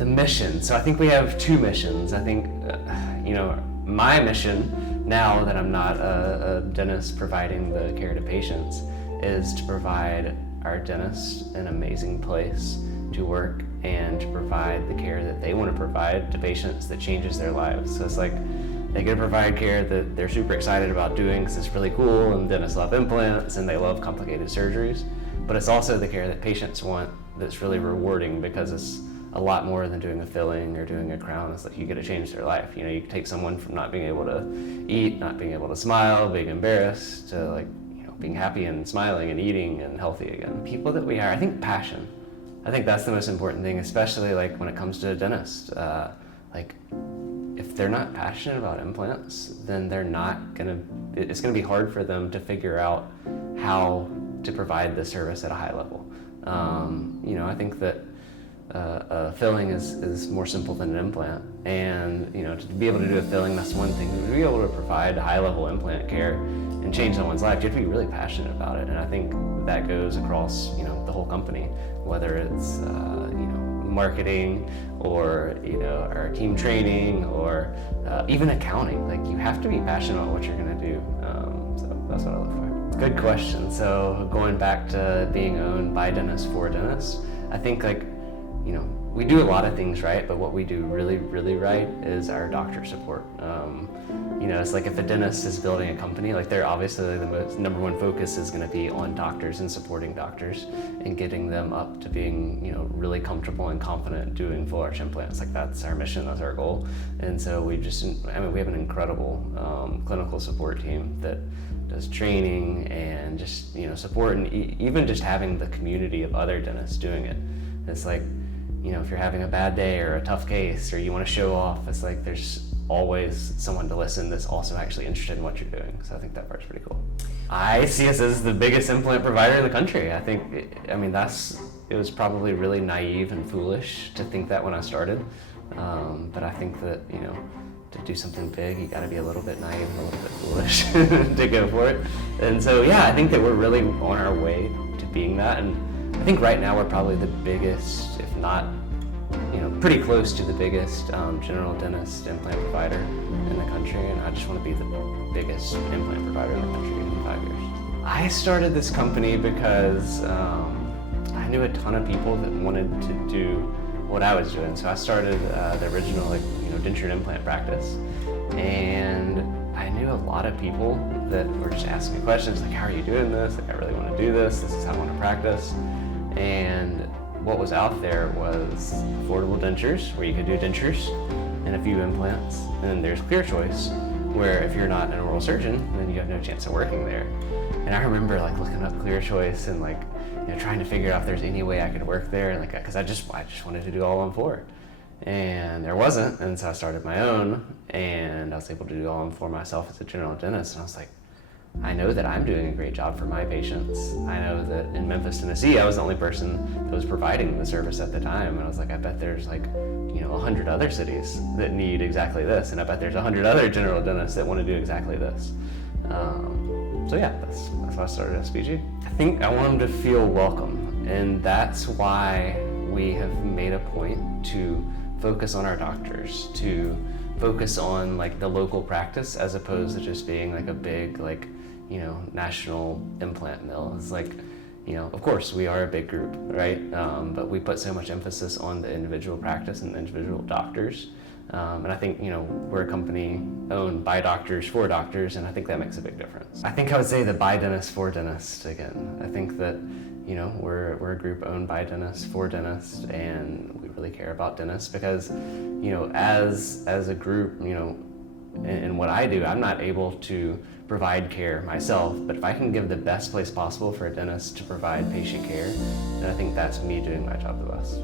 The mission. So I think we have two missions. I think, my mission now that I'm not a dentist providing the care to patients is to provide our dentists an amazing place to work and to provide the care that they want to provide to patients that changes their lives. So it's like they get to provide care that they're super excited about doing because it's really cool, and dentists love implants and they love complicated surgeries. But it's also the care that patients want that's really rewarding, because it's a lot more than doing a filling or doing a crown. It's like you get to change their life. You take someone from not being able to eat, not being able to smile, being embarrassed, to being happy and smiling and eating and healthy again. People that we hire, I think passion. I think that's the most important thing, especially when it comes to a dentist. If they're not passionate about implants, then it's gonna be hard for them to figure out how to provide the service at a high level. I think that a filling is more simple than an implant, and to be able to do a filling, that's one thing. To be able to provide high-level implant care and change someone's life, you have to be really passionate about it. And I think that goes across the whole company, whether it's marketing or our team training or even accounting. You have to be passionate about what you're going to do. So that's what I look for. Good question. So going back to being owned by dentists for dentists, I think we do a lot of things right, but what we do really, really right is our doctor support. It's like if a dentist is building a company, they're obviously the number one focus is going to be on doctors and supporting doctors and getting them up to being, really comfortable and confident doing full arch implants. That's our mission, that's our goal. And so we have an incredible clinical support team that does training and just, support, and even just having the community of other dentists doing it. It's if you're having a bad day or a tough case or you want to show off, it's there's always someone to listen that's also actually interested in what you're doing. So I think that part's pretty cool. I see us as the biggest implant provider in the country. I think, it was probably really naive and foolish to think that when I started. But I think that, to do something big, you got to be a little bit naive and a little bit foolish to go for it. And so, I think that we're really on our way to being that. And I think right now we're probably the biggest, if not, pretty close to the biggest general dentist implant provider in the country, and I just want to be the biggest implant provider in the country in 5 years. I started this company because I knew a ton of people that wanted to do what I was doing. So I started the original denture and implant practice, and I knew a lot of people that were just asking me questions how are you doing this? I really want to do this. This is how I want to practice. And what was out there was affordable dentures, where you could do dentures and a few implants. And then there's Clear Choice, where if you're not an oral surgeon, then you have no chance of working there. And I remember looking up Clear Choice and trying to figure out if there's any way I could work there, because I just wanted to do all on four. And there wasn't, and so I started my own, and I was able to do all on four myself as a general dentist. And I was I know that I'm doing a great job for my patients. I know that in Memphis, Tennessee, I was the only person that was providing the service at the time. And I was I bet there's 100 other cities that need exactly this. And I bet there's 100 other general dentists that want to do exactly this. That's why I started SBG. I think I want them to feel welcome. And that's why we have made a point to focus on our doctors, to focus on the local practice, as opposed to just being a big national implant mill. It's of course we are a big group, right? But we put so much emphasis on the individual practice and the individual doctors. And I think, we're a company owned by doctors for doctors, and I think that makes a big difference. I think I would say the by dentist for dentists again. I think that, we're a group owned by dentists for dentists, and we really care about dentists because, as a group, in what I do, I'm not able to provide care myself, but if I can give the best place possible for a dentist to provide patient care, then I think that's me doing my job the best.